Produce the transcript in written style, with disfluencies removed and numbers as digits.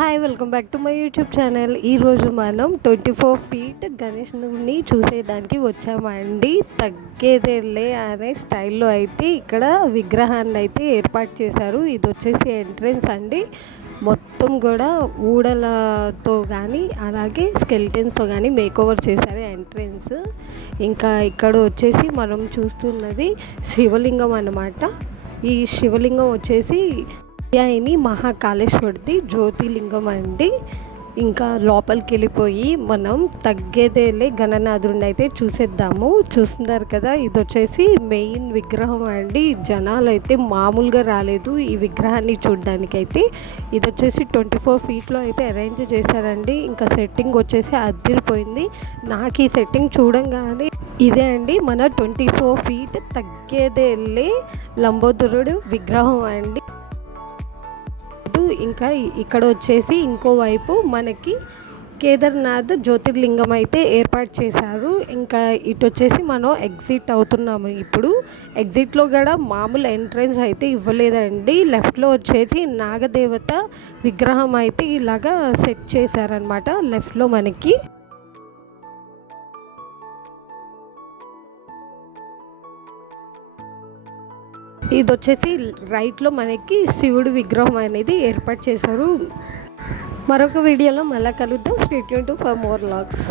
Hi welcome back to my YouTube channel. ఈరోజు మనం 24 feet గణేష్ని చూసేయడానికి వచ్చామండి. తగ్గేదేలే అనే స్టైల్లో అయితే ఇక్కడ విగ్రహాన్ని అయితే ఏర్పాటు చేశారు. ఇది వచ్చేసి ఎంట్రెన్స్ అండి. మొత్తం కూడా ఊడలతో కానీ అలాగే స్కెల్టన్స్తో కానీ మేకోవర్ చేశారు ఎంట్రెన్స్. ఇంకా ఇక్కడ వచ్చేసి మనం చూస్తున్నది శివలింగం అన్నమాట. ఈ శివలింగం వచ్చేసి ఉజ్జయిని మహాకాళేశ్వరిది జ్యోతిలింగం అండి. ఇంకా లోపలికి వెళ్ళిపోయి మనం తగ్గేదేలే గణనాథుడిని అయితే చూసేద్దాము. చూస్తున్నారు కదా, ఇది వచ్చేసి మెయిన్ విగ్రహం అండి. జనాలు అయితే మామూలుగా రాలేదు ఈ విగ్రహాన్ని చూడడానికి అయితే. ఇది వచ్చేసి 24 ఫీట్లో అయితే అరేంజ్ చేశారండి. ఇంకా సెట్టింగ్ వచ్చేసి అదిరిపోయింది. నాకు ఈ సెట్టింగ్ చూడంగానే ఇదే అండి మన 24 ఫీట్ తగ్గేదేలే లంబోదరుడు విగ్రహం అండి. ఇంకా ఇక్కడ వచ్చేసి ఇంకోవైపు మనకి కేదార్నాథ్ జ్యోతిర్లింగం అయితే ఏర్పాటు చేశారు. ఇంకా ఇటు వచ్చేసి మనం ఎగ్జిట్ అవుతున్నాము. ఇప్పుడు ఎగ్జిట్లో కూడా మామూలు ఎంట్రన్స్ అయితే ఇవ్వలేదండి. లెఫ్ట్లో వచ్చేసి నాగదేవత విగ్రహం అయితే ఇలాగా సెట్ చేశారనమాట లెఫ్ట్లో మనకి. ఇది వచ్చేసి రైట్లో మనకి శివుడి విగ్రహం అనేది ఏర్పాటు చేశారు. మరొక వీడియోలో మళ్ళీ కలుద్దాం. Stay tuned for more vlogs.